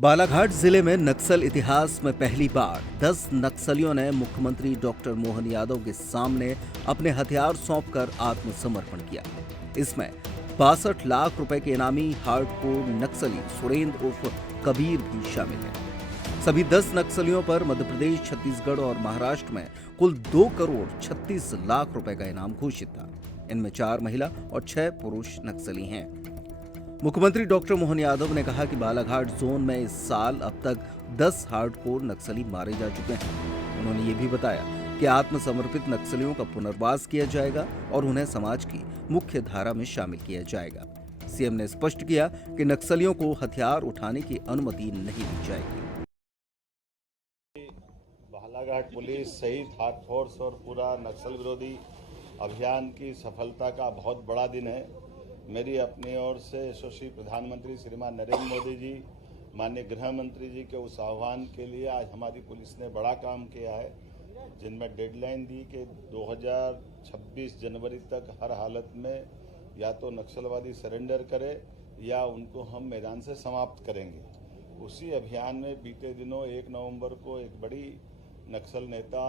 बालाघाट जिले में नक्सल इतिहास में पहली बार 10 नक्सलियों ने मुख्यमंत्री डॉक्टर मोहन यादव के सामने अपने हथियार सौंपकर आत्मसमर्पण किया। इसमें 62 लाख रुपए के इनामी हार्डकोर नक्सली सुरेंद्र उर्फ कबीर भी शामिल है। सभी 10 नक्सलियों पर मध्य प्रदेश, छत्तीसगढ़ और महाराष्ट्र में कुल 2 करोड़ 36 लाख रुपए का इनाम घोषित था। इनमें 4 महिला और 6 पुरुष नक्सली हैं। मुख्यमंत्री डॉक्टर मोहन यादव ने कहा कि बालाघाट जोन में इस साल अब तक 10 हार्डकोर नक्सली मारे जा चुके हैं। उन्होंने ये भी बताया कि आत्मसमर्पित नक्सलियों का पुनर्वास किया जाएगा और उन्हें समाज की मुख्य धारा में शामिल किया जाएगा। सीएम ने स्पष्ट किया कि नक्सलियों को हथियार उठाने की अनुमति नहीं दी जाएगी। बालाघाट पुलिस शहीद टास्क फोर्स और पूरा नक्सल विरोधी अभियान की सफलता का बहुत बड़ा दिन है। मेरी अपनी ओर से यशस्वी प्रधानमंत्री श्रीमान नरेंद्र मोदी जी, माननीय गृह मंत्री जी के उस आह्वान के लिए आज हमारी पुलिस ने बड़ा काम किया है, जिनमें डेडलाइन दी कि 2026 जनवरी तक हर हालत में या तो नक्सलवादी सरेंडर करे या उनको हम मैदान से समाप्त करेंगे। उसी अभियान में बीते दिनों 1 नवंबर को एक बड़ी नक्सल नेता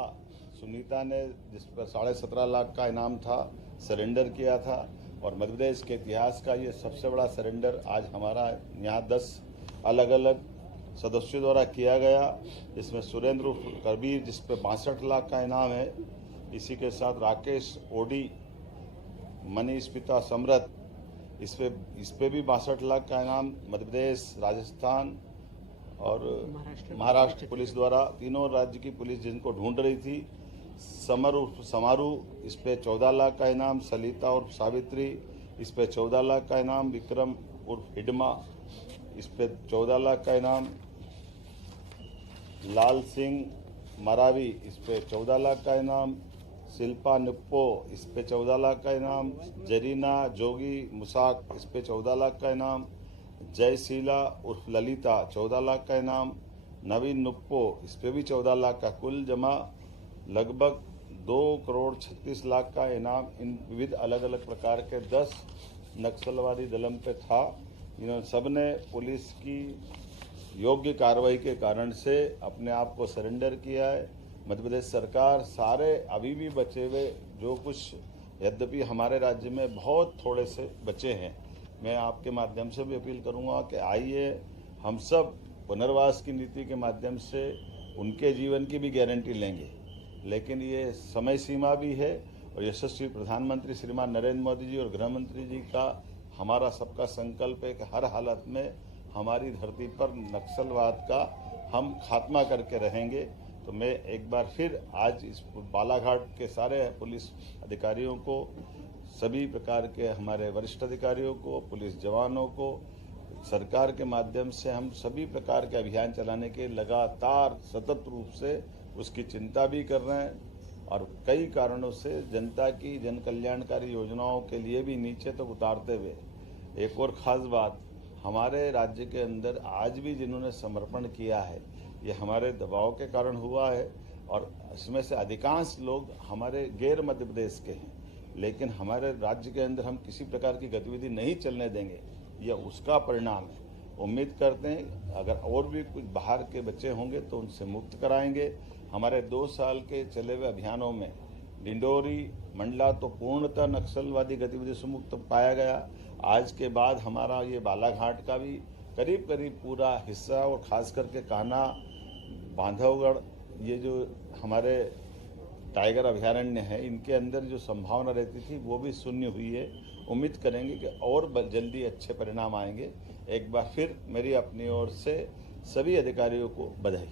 सुनीता ने, जिस पर 17.5 लाख का इनाम था, सरेंडर किया था और मध्य प्रदेश के इतिहास का ये सबसे बड़ा सरेंडर आज हमारा यहाँ 10 अलग अलग सदस्यों द्वारा किया गया। इसमें सुरेंद्र उर्फ कबीर, जिस पे 62 लाख का इनाम है, इसी के साथ राकेश ओडी, मनीष पिता समरथ, इस पे भी 62 लाख का इनाम मध्य प्रदेश, राजस्थान और महाराष्ट्र पुलिस द्वारा, तीनों राज्य की पुलिस जिनको ढूंढ रही थी। समर उर्फ समारू, इस पे 14 लाख का इनाम, सलिता उर्फ सावित्री, इस पे 14 लाख का इनाम, विक्रम उर्फ हिडमा, इस पे 14 लाख का इनाम, लाल सिंह मरावी, इस पे 14 लाख का इनाम, शिल्पा निप्पो, इस पे 14 लाख का इनाम, जरीना जोगी मुसाक, इस पे 14 लाख का इनाम, जयशीला उर्फ ललिता 14 लाख का इनाम, नवीन नुप्पो, इस पे भी 14 लाख का, कुल जमा लगभग 2 करोड़ 36 लाख का इनाम इन विविध अलग अलग प्रकार के 10 नक्सलवादी दलम पे था। इन्होंने सबने पुलिस की योग्य कार्रवाई के कारण से अपने आप को सरेंडर किया है। मध्य प्रदेश सरकार सारे अभी भी बचे हुए जो कुछ, यद्यपि हमारे राज्य में बहुत थोड़े से बचे हैं, मैं आपके माध्यम से भी अपील करूंगा कि आइए हम सब पुनर्वास की नीति के माध्यम से उनके जीवन की भी गारंटी लेंगे, लेकिन ये समय सीमा भी है और यशस्वी प्रधानमंत्री श्रीमान नरेंद्र मोदी जी और गृह मंत्री जी का हमारा सबका संकल्प है कि हर हालत में हमारी धरती पर नक्सलवाद का हम खात्मा करके रहेंगे। तो मैं एक बार फिर आज इस बालाघाट के सारे पुलिस अधिकारियों को, सभी प्रकार के हमारे वरिष्ठ अधिकारियों को, पुलिस जवानों को, सरकार के माध्यम से हम सभी प्रकार के अभियान चलाने के लगातार सतत रूप से उसकी चिंता भी कर रहे हैं और कई कारणों से जनता की जन कल्याणकारी योजनाओं के लिए भी नीचे तक उतारते हुए। एक और खास बात, हमारे राज्य के अंदर आज भी जिन्होंने समर्पण किया है, ये हमारे दबाव के कारण हुआ है और इसमें से अधिकांश लोग हमारे गैर मध्य प्रदेश के हैं, लेकिन हमारे राज्य के अंदर हम किसी प्रकार की गतिविधि नहीं चलने देंगे, यह उसका परिणाम है। उम्मीद करते हैं अगर और भी कुछ बाहर के बच्चे होंगे तो उनसे मुक्त कराएंगे। हमारे 2 साल के चले हुए अभियानों में डिंडोरी मंडला तो पूर्णतः नक्सलवादी गतिविधि से मुक्त पाया गया। आज के बाद हमारा ये बालाघाट का भी करीब करीब पूरा हिस्सा और खास करके कान्हा, बांधवगढ़, ये जो हमारे टाइगर अभयारण्य है, इनके अंदर जो संभावना रहती थी वो भी शून्य हुई है। उम्मीद करेंगे कि और जल्दी अच्छे परिणाम आएंगे। एक बार फिर मेरी अपनी ओर से सभी अधिकारियों को बधाई।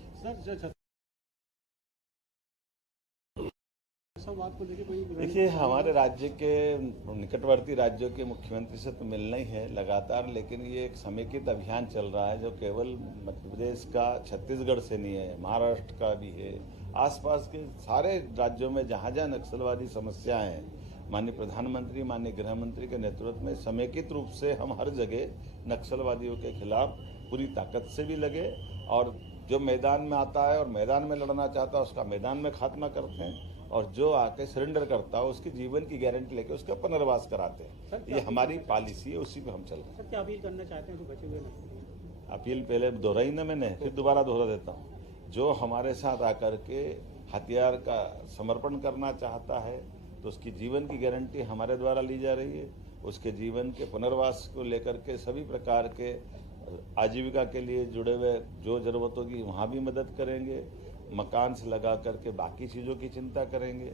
देखिए, हमारे राज्य के निकटवर्ती राज्यों के मुख्यमंत्री से तो मिलना ही है लगातार, लेकिन ये एक समेकित अभियान चल रहा है जो केवल मध्य प्रदेश का, छत्तीसगढ़ से नहीं है, महाराष्ट्र का भी है, आसपास के सारे राज्यों में जहाँ जहाँ नक्सलवादी समस्याएं हैं, माननीय प्रधानमंत्री, माननीय गृह मंत्री के नेतृत्व में समेकित रूप से हम हर जगह नक्सलवादियों के खिलाफ पूरी ताकत से भी लगे और जो मैदान में आता है और मैदान में लड़ना चाहता है उसका मैदान में खात्मा करते हैं और जो आके सरेंडर करता है उसकी जीवन की गारंटी लेके उसका पुनर्वास कराते हैं। ये हमारी पॉलिसी है, उसी पे हम चल रहे हैं। सर, क्या अपील करना चाहते हैं जो बचे हुए नक्सली? अपील पहले दोहराई ना मैंने, फिर दोबारा दोहरा देता हूँ। जो हमारे साथ आकर के हथियार का समर्पण करना चाहता है तो उसकी जीवन की गारंटी हमारे द्वारा ली जा रही है। उसके जीवन के पुनर्वास को लेकर के सभी प्रकार के आजीविका के लिए जुड़े हुए जो जरूरत होगी वहाँ भी मदद करेंगे। मकान से लगा करके बाकी चीज़ों की चिंता करेंगे।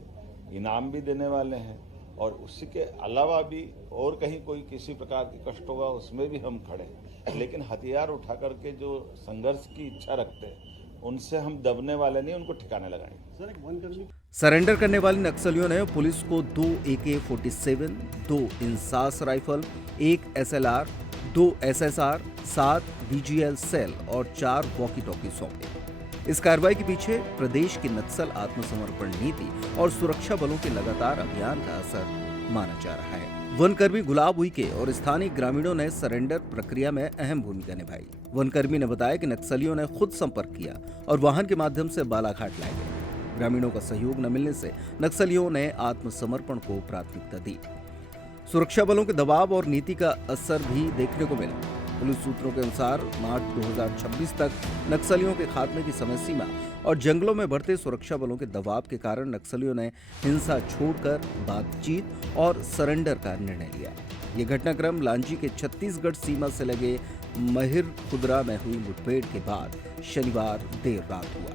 इनाम भी देने वाले हैं और उसी के अलावा भी और कहीं कोई किसी प्रकार की कष्ट होगा उसमें भी हम खड़े हैं। लेकिन हथियार उठा करके जो संघर्ष की इच्छा रखते हैं उनसे हम दबने वाले नहीं, उनको ठिकाने लगाएंगे। सरेंडर करने वाले नक्सलियों ने पुलिस को 2 AK-47, 2 INSAS rifle, 1 SLR, 2 SSR, 7 BGL shell और 4 वॉकी टॉकी सौंपे। इस कार्रवाई के पीछे प्रदेश की नक्सल आत्मसमर्पण नीति और सुरक्षा बलों के लगातार अभियान का असर माना जा रहा है। वनकर्मी गुलाब उइके और स्थानीय ग्रामीणों ने सरेंडर प्रक्रिया में अहम भूमिका निभाई। वनकर्मी ने बताया कि नक्सलियों ने खुद संपर्क किया और वाहन के माध्यम से बालाघाट लाए गए। ग्रामीणों का सहयोग न मिलने से नक्सलियों ने आत्मसमर्पण को प्राथमिकता दी। सुरक्षा बलों के दबाव और नीति का असर भी देखने को मिला। पुलिस सूत्रों के अनुसार मार्च 2026 तक नक्सलियों के खात्मे की समय सीमा और जंगलों में बढ़ते सुरक्षा बलों के दबाव के कारण नक्सलियों ने हिंसा छोड़कर बातचीत और सरेंडर का निर्णय लिया। ये घटनाक्रम लांजी के छत्तीसगढ़ सीमा से लगे महिर खुदरा में हुई मुठभेड़ के बाद शनिवार देर रात हुआ।